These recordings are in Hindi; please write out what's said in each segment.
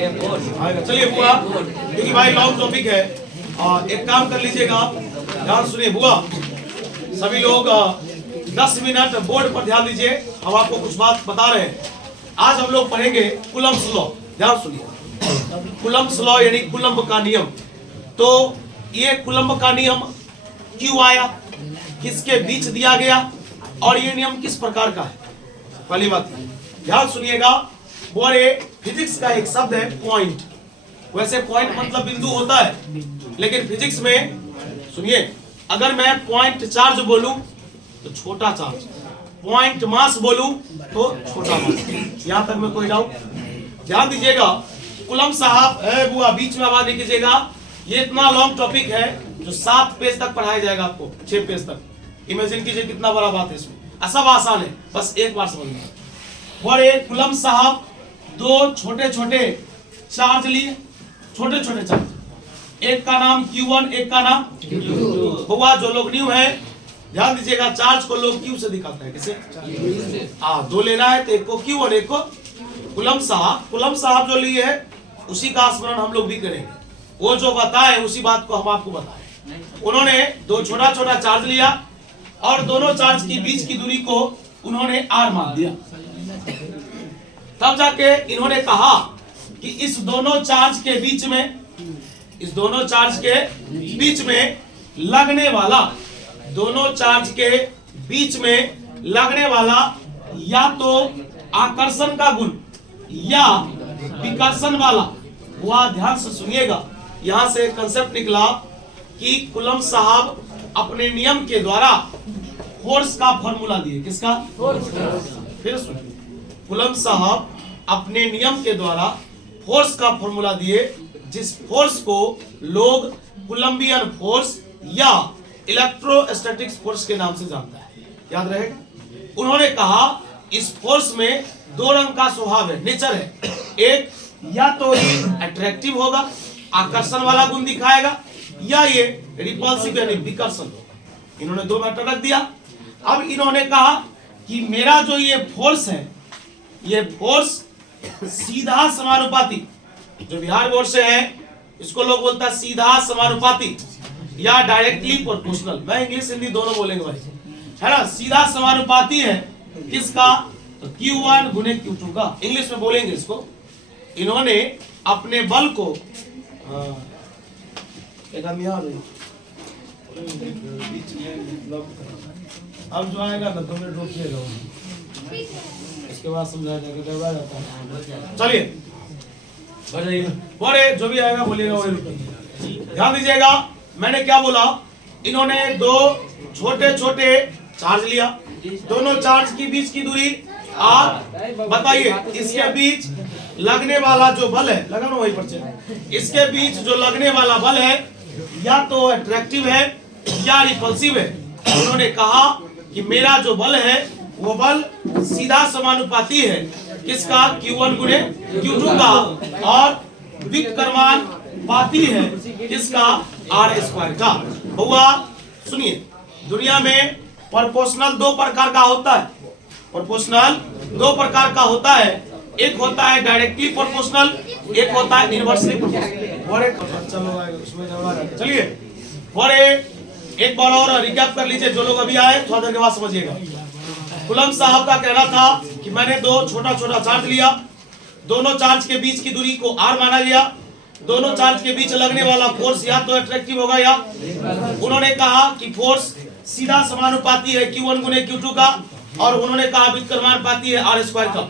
आएगा। चलिए बुआ, क्योंकि भाई लॉन्ग टॉपिक है, एक काम कर लीजिएगा आप, ध्यान सुनिए बुआ, सभी लोग 10 मिनट बोर्ड पर ध्यान दीजिए, हम आपको कुछ बात बता रहे हैं। आज हम लोग पढ़ेंगे कूलम्ब्स लॉ। ध्यान सुनिए, कूलम्ब्स लॉ यानी कूलम्ब का नियम। तो ये कूलम्ब का नियम क्यों आया, किसके बीच दिया गया और ये नियम किस प्रकार का है, पहली बात ध्यान सुनिएगा। और ये फिजिक्स का एक शब्द है पॉइंट। वैसे पॉइंट मतलब बिंदु होता है, लेकिन फिजिक्स में सुनिए, अगर मैं पॉइंट चार्ज बोलूं तो छोटा चार्ज, पॉइंट मास बोलूं तो छोटा मास। यहां तक में कोई डाउट? ध्यान दीजिएगा। कूलम्ब साहब बुआ बीच में आवाज नहीं कीजिएगा। ये इतना लॉन्ग टॉपिक है जो 7 पेज तक पढ़ाया जाएगा आपको, 6 पेज तक। इमेजिन कीजिए कितना बड़ा बात है इसमें। सब आसान है, बस एक बार समझना। और एक कूलम्ब साहब 2 छोटे छोटे चार्ज लिए, छोटे छोटे चार्ज, एक का नाम Q1, एक का नाम Q2। हुआ जो लोग न्यू है ध्यान दीजिएगा, चार्ज को लोग क्यू से दिखाते हैं, किसे? 2 लेना है तो एक को Q1, एक को कूलम्ब साहब जो लिए है उसी का स्मरण हम लोग भी करेंगे। वो जो बताए उसी बात को हम आपको बताएं। उन्होंने 2 छोटा छोटा चार्ज लिया और दोनों चार्ज के बीच की दूरी को उन्होंने R मान दिया। तब जाके इन्होंने कहा कि इस दोनों चार्ज के बीच में लगने वाला, दोनों चार्ज के बीच में लगने वाला या तो आकर्षण का गुण या विकर्षण वाला, वह ध्यान से सुनिएगा। यहां से कंसेप्ट निकला कि कूलम्ब साहब अपने नियम के द्वारा फोर्स का फॉर्मूला दिए। किसका? फिर सुनिए, कूलम्ब साहब अपने नियम के द्वारा फोर्स का फॉर्मूला दिए, जिस फोर्स को लोग कूलम्बियन फोर्स या इलेक्ट्रोस्टैटिक्स फोर्स के नाम से जानता है। याद रहे, उन्होंने कहा इस फोर्स में 2 रंग का स्वभाव है, नेचर है। एक या तो ये अट्रैक्टिव होगा, आकर्षण वाला गुण दिखाएगा, या ये रिपल्सिव यानी विकर्षण होगा। इन्होंने 2 मैटर रख दिया। अब इन्होंने कहा कि मेरा जो ये फोर्स है, ये फोर्स सीधा समानुपाती, जो बिहार बोर्ड से है इसको लोग बोलता है सीधा समानुपाती या डायरेक्टली प्रोपोर्शनल। मैं इंग्लिश हिंदी दोनों बोलेंगे भाई, है ना। सीधा समानुपाती है किसका? तो Q1 गुने Q2 का, इंग्लिश में बोलेंगे इसको। इन्होंने अपने बल को एक आदमी अब जो आएगा ना 2 मिनट रोकिएगा, इसके बाद समझाया जाएगा। चलिए बोले जो भी आएगा बोलिएगा, वही ध्यान दीजिएगा। मैंने क्या बोला? इन्होंने 2 छोटे छोटे चार्ज लिया, दोनों चार्ज के बीच की दूरी R। बताइए इसके बीच लगने वाला जो बल है, लगा ना वही पर, इसके बीच जो लगने वाला बल है या तो अट्रैक्टिव है या रिपल्सिव है। उन्होंने कहा कि मेरा जो बल है वो बल सीधा समानुपाती है किसका? Q1 गुने Q2 का, और विकर्मानुपाती है किसका? R² का। हुआ सुनिए, दुनिया में प्रोपोर्शनल 2 प्रकार का होता है। प्रोपोर्शनल 2 प्रकार का होता है, एक होता है डायरेक्टली प्रोपोर्शनल, एक होता है इनवर्सली प्रोपोर्शनल। चलिए और एक बार और रिकैप कर लीजिए, जो लोग अभी आए थोड़ा देर के बाद समझिएगा। कूलम्ब साहब का कहना था कि मैंने 2 छोटा छोटा चार्ज लिया, दोनों चार्ज के बीच की दूरी को R माना गया, दोनों चार्ज के बीच लगने वाला फोर्स या तो अट्रैक्टिव होगा या, उन्होंने कहा कि फोर्स सीधा समानुपाती है Q1 गुने Q2 का, और उन्होंने कहा विकर्मानुपाती है R² का।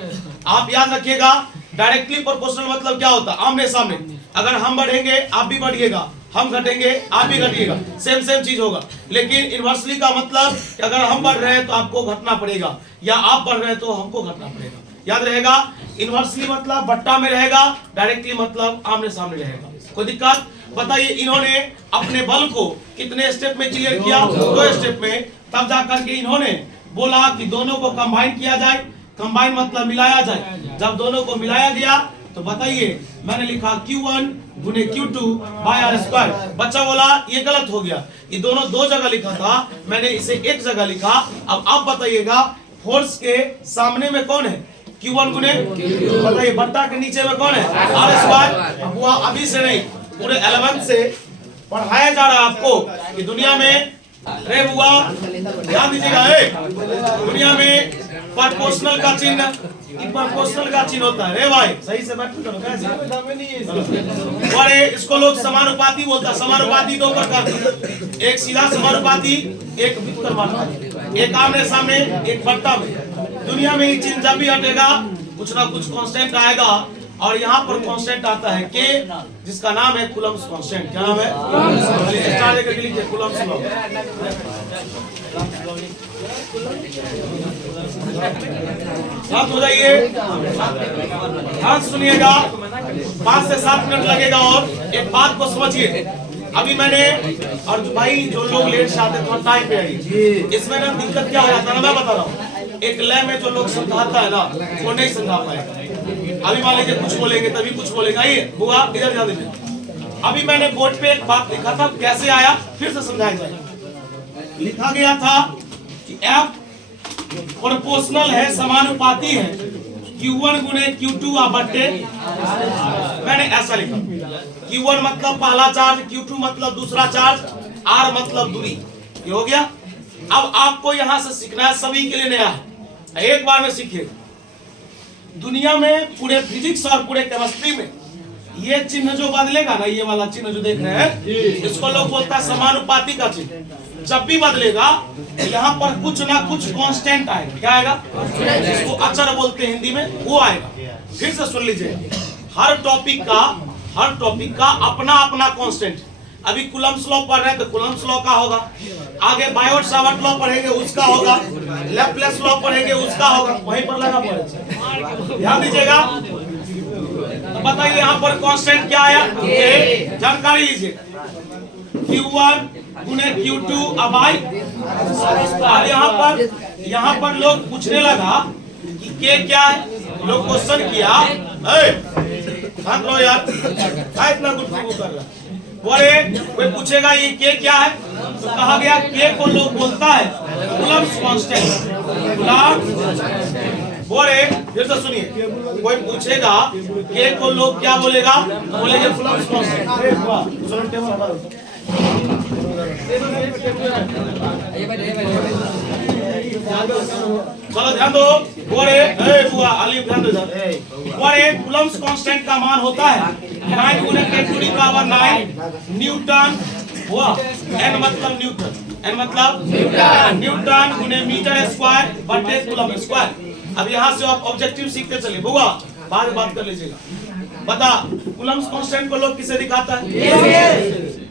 आप याद रखिएगा, डायरेक्टली प्रोपोर्शनल मतलब क्या होता है? आमने सामने। अगर हम बढ़ेंगे आप भी बढ़िएगा, हम घटेंगे आप भी घटिएगा, सेम चीज होगा। लेकिन इनवर्सली का मतलब कि अगर हम बढ़ रहे हैं तो आपको घटना पड़ेगा, या आप बढ़ रहे हैं तो हमको घटना पड़ेगा। याद रहेगा, इनवर्सली मतलब बट्टा में रहेगा, डायरेक्टली मतलब आमने सामने रहेगा। कोई दिक्कत? बताइए इन्होंने अपने बल को कितने स्टेप में क्लियर किया? 2 स्टेप में। तब जाकर के इन्होंने बोला कि दोनों को कंबाइन किया जाए। कंबाइन मतलब मिलाया जाए। जब दोनों को मिलाया गया तो बताइए, मैंने लिखा Q1 गुने Q2 बाय R²। बच्चा बोला ये गलत हो गया, ये दोनों 2 जगह लिखा था, मैंने इसे एक जगह लिखा। अब आप बताइएगा फोर्स के सामने में कौन है? Q1 गुने बताइए बट्टा के नीचे में कौन है R स्क्वायर। अब वो अभी से नहीं पूरे 11 से पढ़ाया जा रहा है आपको कि दुनिया में रे बुआ ध्यान दीजिएगा दुनिया में प्रोपोर्शनल का चिन्ह प्रोपोर्शनल का चिन्ह होता है रे भाई सही से बैठ करो कैसे और इसको लोग समानुपाती बोलता है। समानुपाती दो प्रकार के एक सीधा समानुपाती एक विकर्ण समानुपाती एक आमने सामने एक बट्टा में। दुनिया में ये चिन्ह जब भी हटेगा कुछ ना कुछ कांस्टेंट आएगा और यहाँ पर कांस्टेंट आता है के जिसका नाम है कूलम्स कांस्टेंट। क्या नाम है स्टार लेकर के लिखिए कूलम्स लॉ। साथ हो जाइए ध्यान सुनिएगा 5 से 7 मिनट लगेगा और एक बात को समझिए। अभी मैंने और भाई जो लोग लेट से आते थोड़ा टाइम पे आइए। इसमें ना दिक्कत क्या हो जाता है ना मैं बता रहा हूँ एक लय में जो लोग समझाता है ना वो नहीं समझा पाएगा। अभी मान लीजिए कुछ बोलेंगे तभी कुछ बोलेगा। आइए बुआ इधर ध्यान दीजिए। अभी मैंने बोर्ड पे एक बात लिखा था कैसे आया फिर से समझाया जाए। लिखा गया था कि F प्रोपोर्शनल है समानुपाती है Q1 गुने Q2 बट्टे मैंने ऐसा लिखा Q1 मतलब पहला चार्ज Q2 मतलब दूसरा चार्ज R मतलब दूरी। ये हो गया। अब आपको यहां से सीखना है सभी के लिए नया है एक बार में सीखिए। दुनिया में पूरे फिजिक्स और पूरे केमिस्ट्री में ये चिन्ह जो बदलेगा ना ये वाला चिन्ह जो देख रहे हैं इसको लोग बोलता है समानुपाती का चिन्ह। जब भी बदलेगा यहाँ पर कुछ ना कुछ कांस्टेंट आएगा। क्या आएगा जिसको अचर बोलते हैं हिंदी में वो आएगा। फिर से सुन लीजिए हर टॉपिक का अपना अपना कांस्टेंट। अभी कूलम्स लॉ पढ़ रहे हैं तो कूलम्स लॉ का होगा। आगे बायोट सावर्ट लॉ पढ़ेंगे उसका होगा। लैपलेस लॉ पढ़ेंगे उसका होगा। वहीं पर लगा पड़ेगा ध्यान दीजिएगा। तो बताइए यहाँ पर कांस्टेंट क्या आया जानकारी लीजिए Q1 गुने Q2 अब यहाँ पर लोग पूछने लगा कि के क्या है। लोग क्वेश्चन किया शांत रहो यार इतना गुफ्तगू कर रहा बोले कोई पूछेगा ये के क्या है तो कहा गया के को लोग बोलता है कूलम्स कांस्टेंट। बोले फिर से सुनिए कोई पूछेगा के को लोग क्या बोलेगा बोलेंगे कूलम्स कांस्टेंट। चलो ध्यान दो बोले बुआ अली ध्यान दो बोले कूलम्स कांस्टेंट का मान होता है 9 गुने 10 टू द पावर 9 न्यूटन हुआ। n मतलब न्यूटन गुने मीटर स्क्वायर बटे कूलम स्क्वायर। अब यहाँ से आप ऑब्जेक्टिव सीखते चलिए बुआ बाद में बात कर लीजिएगा। बता कूलम्स कांस्टेंट को लोग किसे दिखाता है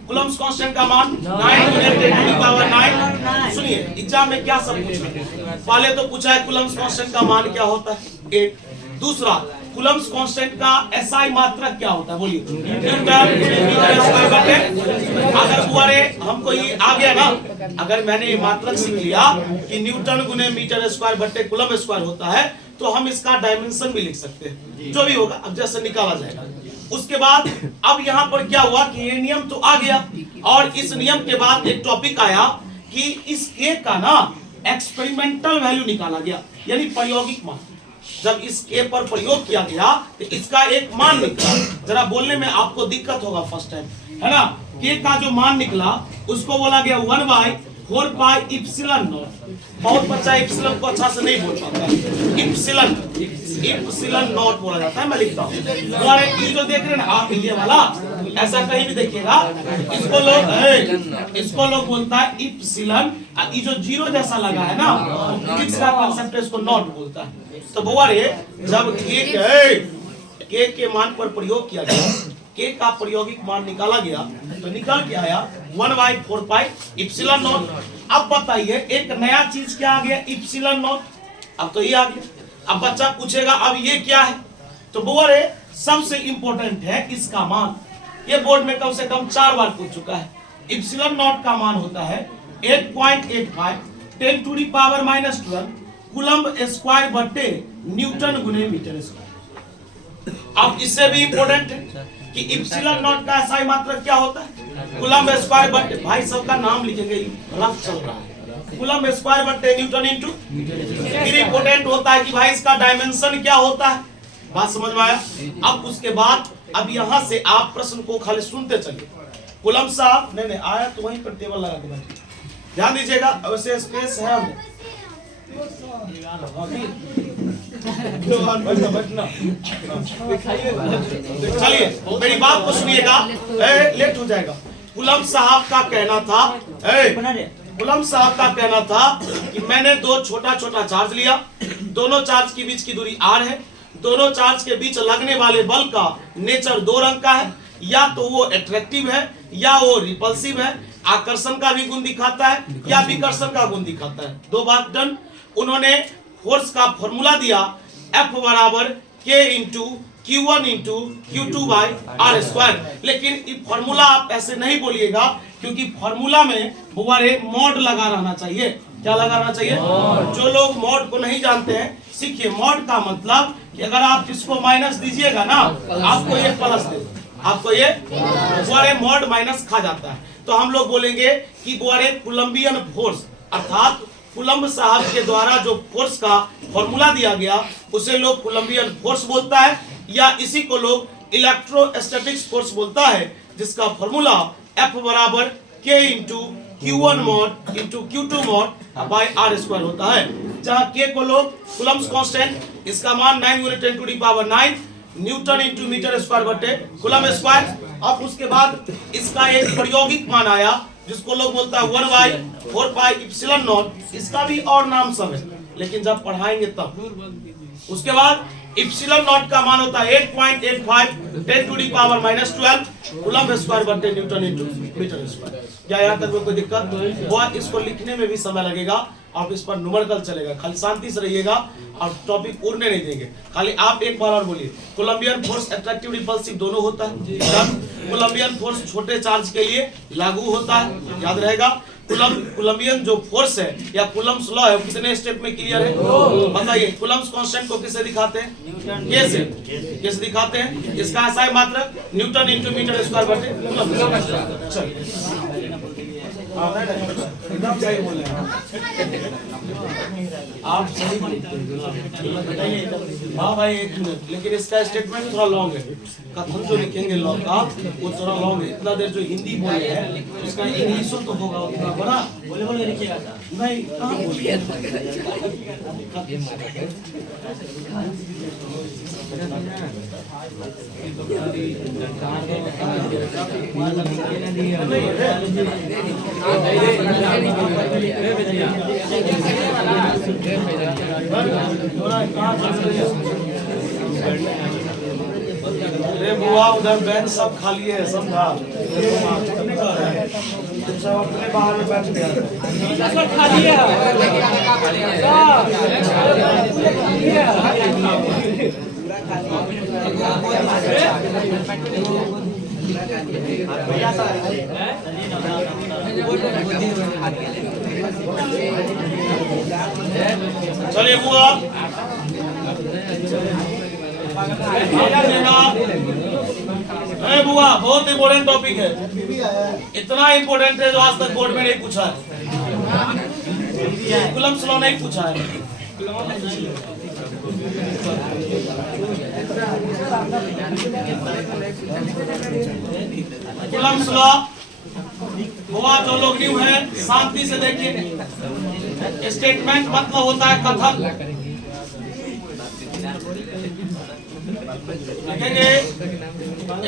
कूलम्स कांस्टेंट का मान 9 गुने 10 टू द पावर 9। सुनिए एग्जाम में क्या सब पूछा पहले तो पूछा है कूलम्स कांस्टेंट का मान क्या होता है एक। दूसरा कूलम्स कांस्टेंट का SI मात्रक क्या होता है बोलिए न्यूटन गुने मीटर स्क्वायर बटे। अगर बुआरे हमको ये आ गया ना अगर मैंने ये मात्रक सीख लिया कि न्यूटन गुने मीटर स्क्वायर बटे कूलम स्क्वायर होता है तो हम इसका डायमेंशन भी लिख सकते हैं जो भी होगा अब जैसे निकाला जाएगा। उसके बाद अब यहाँ पर क्या हुआ कि ये नियम तो आ गया और इस नियम के बाद एक टॉपिक आया कि इस के का ना एक्सपेरिमेंटल वैल्यू निकाला गया यानी प्रायोगिक मान। जब इस के पर प्रयोग किया गया तो इसका एक मान निकला। जरा बोलने में आपको दिक्कत होगा फर्स्ट टाइम है ना। के का जो मान निकला उसको बोला गया 1/4 पाई इप्सिलॉन नॉट। बहुत बच्चा इप्सिलॉन को अच्छा से नहीं बोल पाता है इप्सिलॉन नॉट बोला जाता है मैं लिखता हूँ। और ये जो देख रहे हैं ना आप ये वाला ऐसा कहीं भी देखिएगा इसको लोग बोलता है इप्सिलॉन। ये जो जीरो जैसा लगा है ना फिजिक्स का कांसेप्ट है इसको नॉट बोलता है। तो बोले जब के के मान पर प्रयोग किया गया के का प्रायोगिक मान निकाला गया तो निकल के आया 1/4 पाई इप्सिलॉन नॉट। अब बताइए एक नया चीज क्या आ गया इप्सिलॉन नॉट। अब तो ये आ गया। अब बच्चा पूछेगा अब ये क्या है तो बोले सबसे इंपॉर्टेंट है इसका मान। ये बोर्ड में कम से कम 4 बार पूछ चुका है। इप्सिलॉन नॉट का मान होता है 8.85 10 to the power -12 coulomb square बटे न्यूटन गुने मीटर स्क्वायर। अब इससे भी इंपॉर्टेंट है कि इप्सिलॉन नॉट का SI मात्रक क्या होता है कूलम स्क्वायर बटे। भाई सबका नाम लिखेंगे रफ चल रहा है कूलम स्क्वायर बटे न्यूटन इंटू। फिर इंपोर्टेंट होता है कि भाई इसका डायमेंशन क्या होता है, बात समझ में आया। अब उसके बाद अब यहां से आप प्रश्न को खाली सुनते चलिए। कूलम साहब नहीं आया तो वहीं पर टेबल लगा के बैठिए, ध्यान दीजिएगा। वैसे स्पेस है हमें, चलिए मेरी बात को सुनिएगा, लेट हो जाएगा। कूलम साहब का कहना था, कूलम साहब का कहना था कि मैंने दो छोटा छोटा चार्ज लिया, दोनों चार्ज के बीच की दूरी r है, दोनों चार्ज के बीच लगने वाले बल का नेचर दो रंग का है, या तो वो अट्रैक्टिव है या वो रिपल्सिव है, आकर्षण का भी गुण दिखाता है या विकर्षण का गुण दिखाता है। दो बात डन। उन्होंने फोर्स का फॉर्मूला दिया F बराबर K into Q1 into Q2 by R square. लेकिन फॉर्मूला आप ऐसे नहीं बोलिएगा, क्योंकि फॉर्मूला में बुआरे मॉड लगा रहना चाहिए। क्या लगा रहना चाहिए? जो लोग मॉड को नहीं जानते हैं, सीखिए। मॉड का मतलब कि अगर आप इसको माइनस दीजिएगा ना, आपको ये प्लस दे, आपको ये बुआरे मॉड माइनस खा जाता है। तो हम लोग बोलेंगे कि बुआरे कोलंबियन फोर्स, अर्थात कूलम्ब साहब के द्वारा जो फोर्स का फॉर्मूला दिया गया उसे लोग कोलंबियन फोर्स बोलता है, या इसी को लोग इलेक्ट्रोस्टैटिक्स फोर्स बोलता है, जिसका फॉर्मूला F बराबर K into Q1 mod into Q2 mod by R square होता है। जहाँ K को लोग कूलम्ब्स कांस्टेंट, इसका मान 9 × 10⁹ न्यूटन इंटू मीटर स्क्वायर बटे कूलम स्क्वायर। अब उसके बाद इसका एक प्रायोगिक मान आया जिसको लोग बोलता है 1/4πε0। इसका भी और नाम सब है, लेकिन जब पढ़ाएंगे तब। उसके बाद इप्सिलॉन नॉट का मान होता है 8.85 10⁻⁻12 कूलम स्क्वायर बटे न्यूटन इंटू मीटर स्क्वायर। क्या यहाँ तक में कोई दिक्कत? वो इसको लिखने में भी समय लगेगा, आप इस पर न्यूमेरिकल चलेगा। खाली शांति से रहिएगा और टॉपिक उड़ने नहीं देंगे। खाली आप एक बार और बोलिए, कोलंबियन फोर्स अट्रैक्टिव रिपल्सिव दोनों होता है। कोलंबियन फोर्स छोटे चार्ज के लिए लागू होता है, याद रहेगा। कोलंबियन जो फोर्स है या कूलम्ब्स लॉ है, कितने स्टेप में क्लियर है बताइए। कूलम्ब्स कांस्टेंट को किससे दिखाते हैं? K से। किससे दिखाते हैं? इसका SI मात्रक न्यूटन इंटू मीटर स्क्वायर बटे कूलम। चलिए एकदम सही बोल रहे हैं आप, सही। हाँ भाई एक मिनट, लेकिन इसका स्टेटमेंट थोड़ा लॉन्ग है। कथन जो लिखेंगे लॉ का वो थोड़ा लॉन्ग है। इतना देर जो हिंदी बोले हैं उसका इंग्लिश तो होगा उतना बड़ा। बोले लिखिएगा नहीं, कहाँ बोलिए। अरे बुआ उधर बैंक सब खाली है, समझा। सब अपने बाहर में बैठ गया खाली है। चलिए बुआ अरे बुआ बहुत इंपॉर्टेंट टॉपिक है, इतना इंपॉर्टेंट है जो आज तक बोर्ड में नहीं पूछा है। कूलम्ब्स लॉ नहीं पूछा है। कूलम्ब्स लॉ हुआ, जो लोग न्यू है शांति से देखिए। स्टेटमेंट मतलब होता है कथन। देखेंगे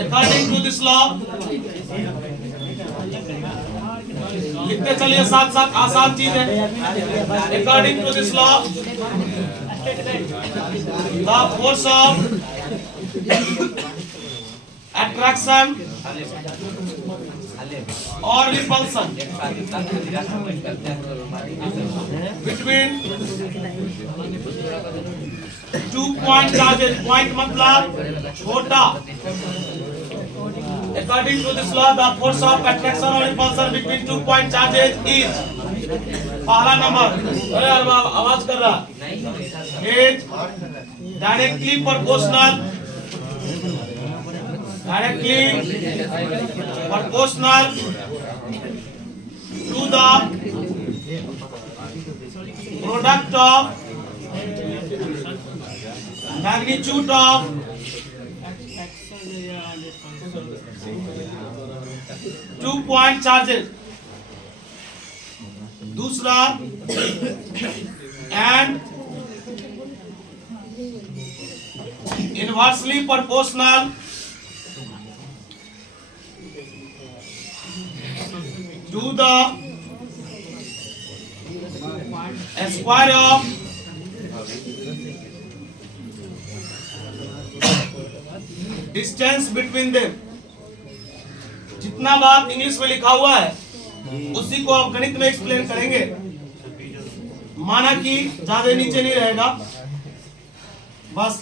अकॉर्डिंग टू दिस लॉ, लिखते चलिए साथ साथ, आसान चीज है। According to this law the force of attraction और repulsion between 2 point charges, point मतलब छोटा। According to this law, the force of attraction or repulsion between 2 point charges is, पहला नंबर, अरे आवाज कर रहा, is directly proportional to the product of magnitude of 2 point charges. दूसरा and inversely proportional to the square of distance between them। जितना बात इंग्लिश में लिखा हुआ है उसी को आप गणित में एक्सप्लेन करेंगे। माना कि ज्यादा नीचे नहीं रहेगा, बस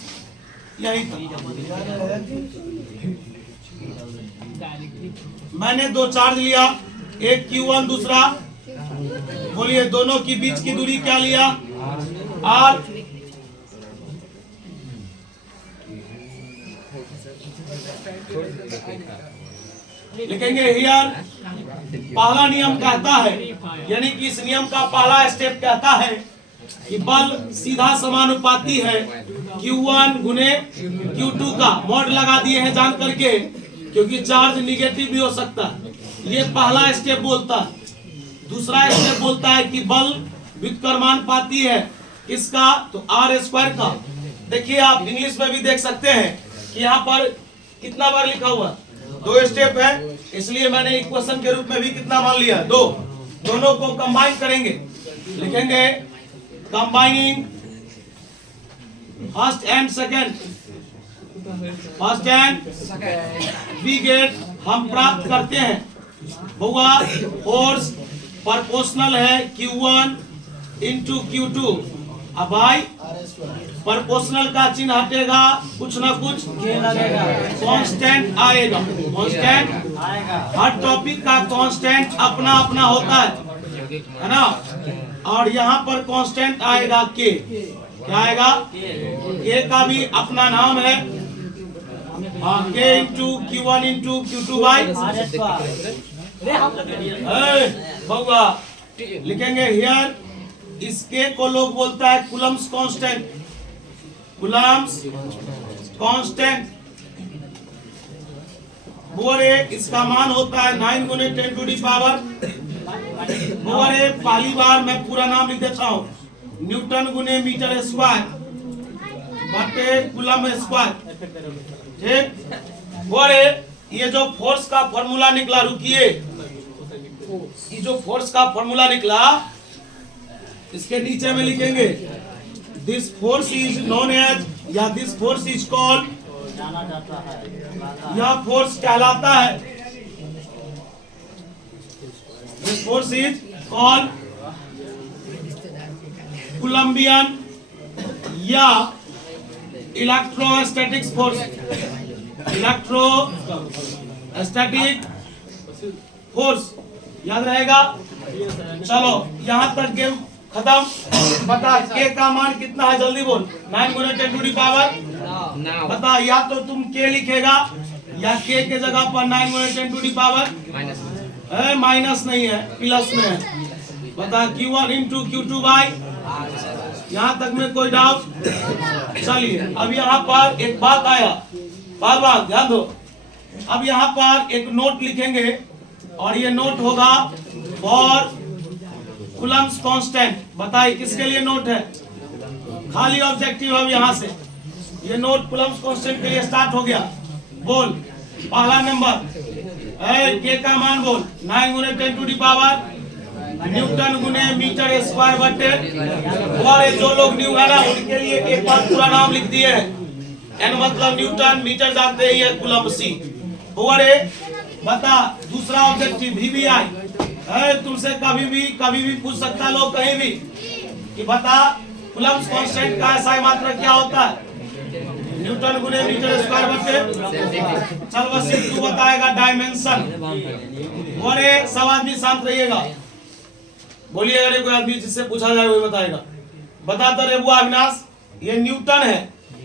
यही तक। मैंने दो चार्ज लिया, एक Q1 दूसरा, बोलिए दोनों की बीच की दूरी क्या लिया? R। लिखेंगे हियर। पहला नियम कहता है, यानी कि इस नियम का पहला स्टेप कहता है कि बल सीधा समानुपाती है Q1 गुने Q2 का। मॉड लगा दिए हैं जान करके, क्योंकि चार्ज निगेटिव भी हो सकता है। ये पहला स्टेप बोलता है। दूसरा स्टेप बोलता है कि बल व्युत्क्रमानुपाती है किसका? तो R स्क्वायर का। देखिए आप इंग्लिश में भी देख सकते हैं कि यहाँ पर कितना बार लिखा हुआ? 2 स्टेप है, इसलिए मैंने इक्वेशन के रूप में भी कितना मान लिया? 2। दोनों को कंबाइन करेंगे, लिखेंगे combining first and second. First and we get, हम प्राप्त करते हैं होगा फोर्स प्रोपोर्शनल है Q1 इंटू Q2। अब भाई प्रोपोर्शनल का चिन्ह हटेगा, कुछ ना कुछ कांस्टेंट आएगा। कांस्टेंट हर टॉपिक का कांस्टेंट अपना अपना होता है ना। और यहाँ पर कांस्टेंट आएगा K। क्या आएगा? K का भी अपना नाम है। K into Q1 into Q2 by बउआ। लिखेंगे हियर, इस K को लोग बोलता है कूलम्स कांस्टेंट। कूलम्स कांस्टेंट इसका मान होता है 9 गुने 10 टू दी पावर। पहली बार मैं पूरा नाम लिख देता हूँ, न्यूटन गुने मीटर स्क्वायर बटे कूलम स्क्वायर। ठीक। ये जो फोर्स का फॉर्मूला निकला, रुकिए, ये जो फोर्स का फॉर्मूला निकला इसके नीचे में लिखेंगे this force is known as, या दिस फोर्स इज कॉल्ड, यह फोर्स कहलाता है, this force is called coulombian या इलेक्ट्रोस्टैटिक फोर्स। इलेक्ट्रोस्टैटिक फोर्स याद रहेगा। चलो यहाँ तक गेम खत्म। बता K का मान कितना है? जल्दी बोल। 9 गुने 10 टू दी पावर। बता, या तो तुम K लिखेगा या K के जगह पर 9 गुने 10 टू दी पावर माइनस नहीं है, प्लस में है। बता Q1 इंटू Q2 बाई। यहाँ तक में कोई डाउट? चलिए अब यहाँ पर एक बात आया, बार बार ध्यान दो। अब यहाँ पर एक नोट लिखेंगे और ये नोट होगा फॉर कूलम्स कांस्टेंट। बताइए किसके लिए नोट है? खाली ऑब्जेक्टिव। अब यहाँ से ये नोट कूलम्स कांस्टेंट के लिए स्टार्ट हो गया। बोल पहला नंबर K का मान बोल 9 गुने 10 टू दी पावर न्यूटन गुने मीटर स्क्वायर बटे। और जो लोग न्यू है ना उनके लिए एक बार पूरा नाम लिख दिए है। N मतलब न्यूटन, मीटर जानते ही है, कूलम C। बता दूसरा ऑब्जेक्टिव VBI तुमसे कभी भी पूछ सकता लोग कहीं भी कि बता कूलम्स कांस्टेंट का SI मात्रा क्या होता है? न्यूटन गुने मीटर स्क्वायर बटे। चल बस तू बताएगा डायमेंशन। सब आदमी शांत रहिएगा, बोलिए अगर कोई आदमी जिससे पूछा जाए वही बताएगा। बताता रे बुआ अविनाश, ये न्यूटन है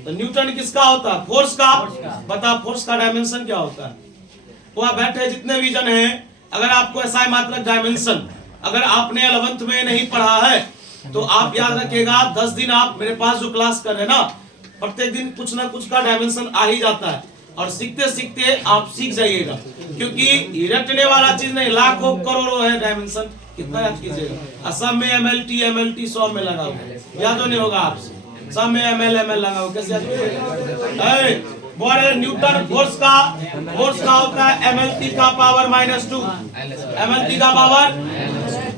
तो न्यूटन किसका होता है? फोर्स का। बता फोर्स का डायमेंशन क्या होता है? तो आप बैठे जितने भी जन हैं, अगर आपको SI मात्रक डायमेंशन अगर आपने 11th में नहीं पढ़ा है तो आप याद रखिएगा 10 दिन आप मेरे पास जो क्लास कर रहे हैं ना, प्रत्येक दिन कुछ ना कुछ का डायमेंशन आ ही जाता है और सीखते सीखते आप सीख जाइएगा, क्योंकि रटने वाला चीज नहीं, लाखों करोड़ों है डायमेंशन। कितना याद कीजिएगा, असम में MLT 100 में लगा हुआ, याद नहीं होगा आपसे, सब में ML लगा हुआ, कैसे याद कीजिएगा? बड़े न्यूटन फोर्स का होता है MLT का पावर -2, MLT का पावर।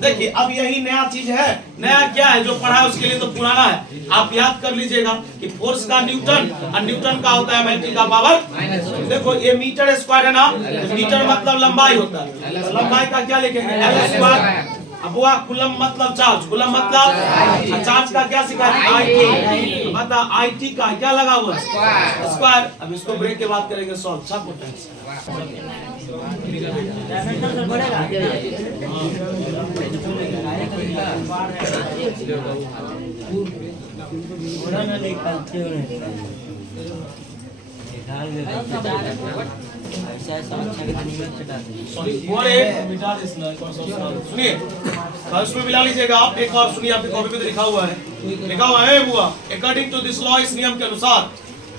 देखिए अब यही नया चीज है, नया क्या है जो पढ़ा है उसके लिए तो पुराना है। आप याद कर लीजिएगा कि फोर्स का न्यूटन और न्यूटन का होता है MLT का पावर। देखो ये मीटर स्क्वायर है ना, मीटर मतलब लंबाई होता है, लंबाई का क्या लिखेंगे L स्क्वायर। अब वो कुलम मतलब चार्ज, कुलम मतलब चार्ज का क्या सिखाया IT, बता IT का क्या लगा हुआ स्क्वायर। अब इसको ब्रेक के बाद करेंगे सॉल्व, सब सुनिए, उसमें मिला लीजिएगा आप। एक और सुनिए, आपकी कॉपी पे तो लिखा हुआ है बुआ, अकॉर्डिंग टू दिस लॉ, इस नियम के अनुसार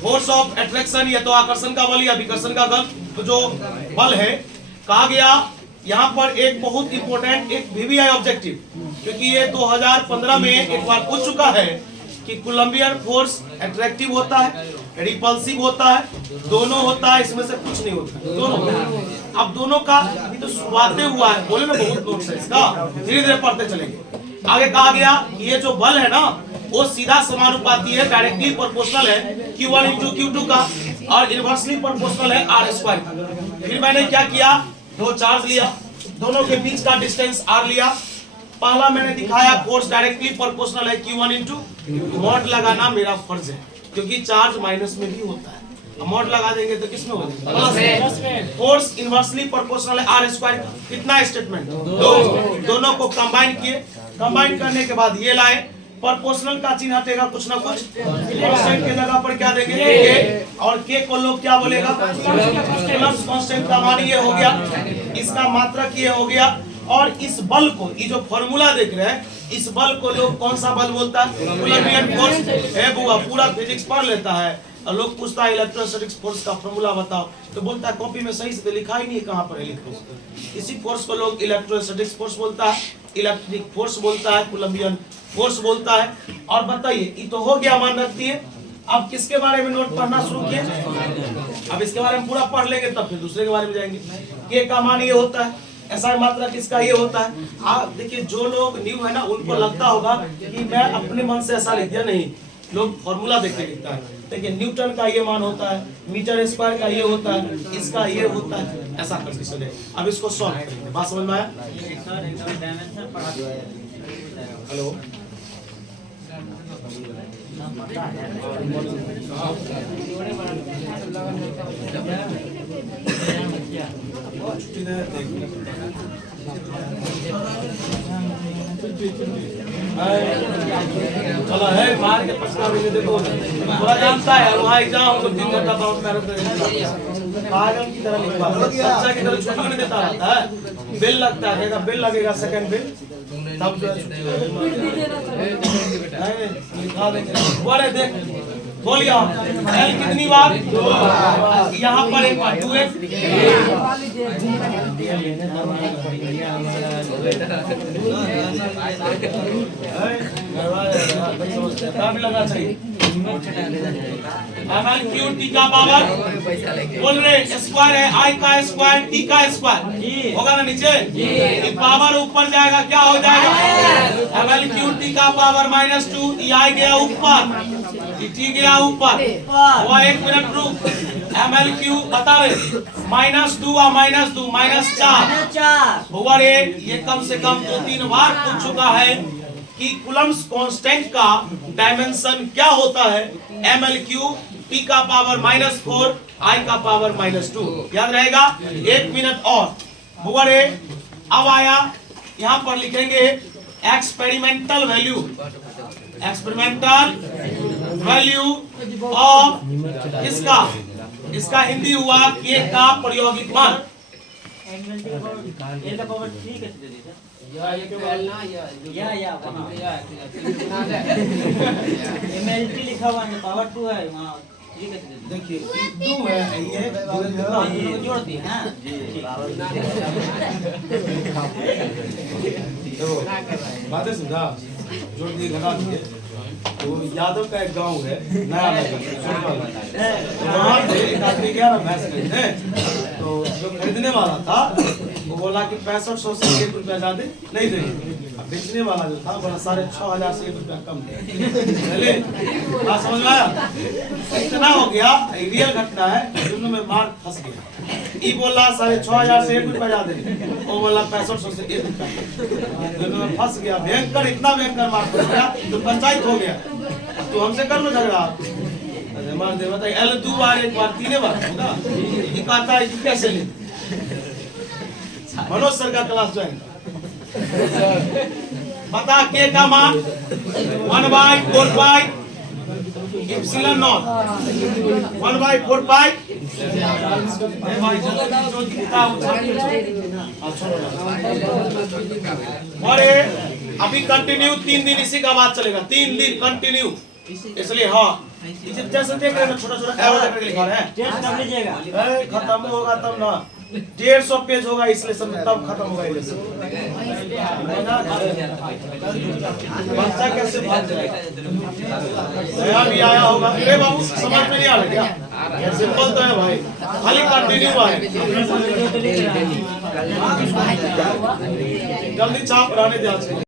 फोर्स ऑफ अट्रैक्शन, या तो आकर्षण का बल या विकर्षण का बल, तो जो बल है कहा गया यहाँ पर एक बहुत इंपॉर्टेंट एक VVI ऑब्जेक्टिव, क्योंकि ये 2015 में एक बार पूछ चुका है कि कोलंबियन फोर्स अट्रैक्टिव होता है, रिपल्सिव होता है, दोनों होता है, इसमें से कुछ नहीं होता, दोनों। अब दोनों का अभी तो शुरुआत हुआ है, बोले ना बहुत नोट्स है इसका, धीरे धीरे पढ़ते चलेंगे। आगे कहा गया कि ये जो बल है ना वो सीधा समानुपाती है, डायरेक्टली प्रोपोर्शनल है Q1 × Q2 का, और इनवर्सली प्रोपोर्शनल है R²। फिर मैंने क्या किया, दो चार्ज लिया, दोनों के बीच का डिस्टेंस R लिया। पहला मैंने दिखाया फोर्स डायरेक्टली प्रोपोर्शनल है Q1 × मॉड लगाना मेरा फर्ज है, क्योंकि चार्ज माइनस में भी होता है। मॉड लगा देंगे तो किसमें हो जाएगा, फोर्स इनवर्सली प्रोपोर्शनल है R²। कितना स्टेटमेंट, दोनों को कंबाइन किए, कंबाइन करने के बाद ये लाए, प्रोपोर्शनल का चिन्ह हटेगा कुछ ना कुछ, कांस्टेंट के जगह पर क्या देंगे K, और K को लोग क्या बोलेगा कांस्टेंट का मान ये हो गया, इसका मात्रक ये हो गया। और इस बल को, ये जो फॉर्मूला देख रहे हैं, इस बल को लोग कौन सा बल बोलता है, कोलंबियन फोर्स है बुआ। पूरा फिजिक्स पढ़ लेता है और लोग पूछता है इलेक्ट्रोस्टैटिक्स फोर्स का फॉर्मूला बताओ, तो बोलता है कॉपी में सही से लिखा ही नहीं है, कहाँ पर है लिखो। इसी फोर्स को लोग इलेक्ट्रोस्टैटिक्स फोर्स बोलता है, इलेक्ट्रिक फोर्स बोलता है, कोलंबियन फोर्स बोलता है। और बताइए ये तो हो गया, मान रखती है। अब किसके बारे में नोट पढ़ना शुरू किए, अब इसके बारे में पूरा पढ़ लेंगे तब फिर दूसरे के बारे में जाएंगे। के का मान ये होता है, ऐसा मात्रा किसका ये होता है। आप देखिए जो लोग न्यू है ना उनको लगता होगा कि मैं अपने मन से ऐसा लिख दिया, नहीं, लोग फॉर्मूला देख के लिखता है। देखिए न्यूटन का ये मान होता है, मीटर स्क्वायर का ये होता है, इसका ये होता है, ऐसा करके चले। अब इसको सॉल्व करेंगे, बात समझ में आया। हेलो चलो है मार के पछता भी देखो, थोड़ा जानता है वहाँ एग्जाम को 3 घंटा बाउंड में पागल की तरह लिखवा, बच्चा की तरह छुट्टी नहीं देता रहता है। बिल लगता है, बिल लगेगा सेकंड बिल, तब जो लिखा देंगे। बोले देख बोलिए L कितनी बार, यहाँ पर एक बार 2x, लगा चाहिए MLQ का पावर बोल रहे स्क्वायर है, I का स्क्वायर T का स्क्वायर होगा ना नीचे, पावर ऊपर जाएगा क्या हो जाएगा MLQ का पावर -2, I गया ऊपर, T गया ऊपर, वो 1 मिनट रुक। MLQ बता रहे -2 और -2 -4 हुआ रे। ये कम से कम 2-3 बार पूछ चुका है कि कूलम्स कांस्टेंट का डायमेंशन क्या होता है, MLQ T का पावर -4, I का पावर -2, याद रहेगा। 1 मिनट और हुआ रे। अब आया यहाँ पर लिखेंगे experimental value, experimental value of इसका हिंदी हुआ K का प्रायोगिक मान। MLT लिखा हुआ है, पावर 2 है वहाँ। देखिए टू है ये जोड़ दिए हाँ बातें समझा जोड़ दिए घटा दिए। तो यादव का एक गांव है नया नगर वहाँ पे एक आदमी गया ना भैंस खरीदने। तो जो खरीदने वाला था वो बोला कि 6500 से 1 रुपया ज्यादा नहीं देंगे। अब बेचने वाला जो था बोला 6500 से 1 रुपया कम चले। बात समझ में आया? इतना हो गया, रियल घटना है, दोनों में मार फंस गया। ये बोला 6500 से 1 रुपया ज्यादा, वो बोला 6500 से 1 रुपया, दोनों में फंस गया। भयंकर, इतना भयंकर मार फंस गया तो पंचायत हो गया। तो हमसे कर लो झगड़ा, मार दे बताइए 2 बार 1 बार 3 बार होगा। ये कहता है कि कैसे ले मनोज सर का क्लास ज्वाइन बता के का मान 1/4 एप्सिलॉन नॉट 1/4 पाई। और अभी कंटिन्यू 3 दिन इसी का बात चलेगा, 3 दिन कंटिन्यू। इसलिए हाँ जैसे देख रहे हैं छोटा छोटा एरो करके लिखा है, खत्म होगा तब ना 150 पेज होगा, इसलिए सब तब खत्म होगा। बच्चा कैसे भाग जाएगा? नया भी आया होगा, अरे बाबू समझ में नहीं आ रहा क्या? सिंपल तो है भाई, खाली कंटिन्यू है। जल्दी छाप रहने दे आज।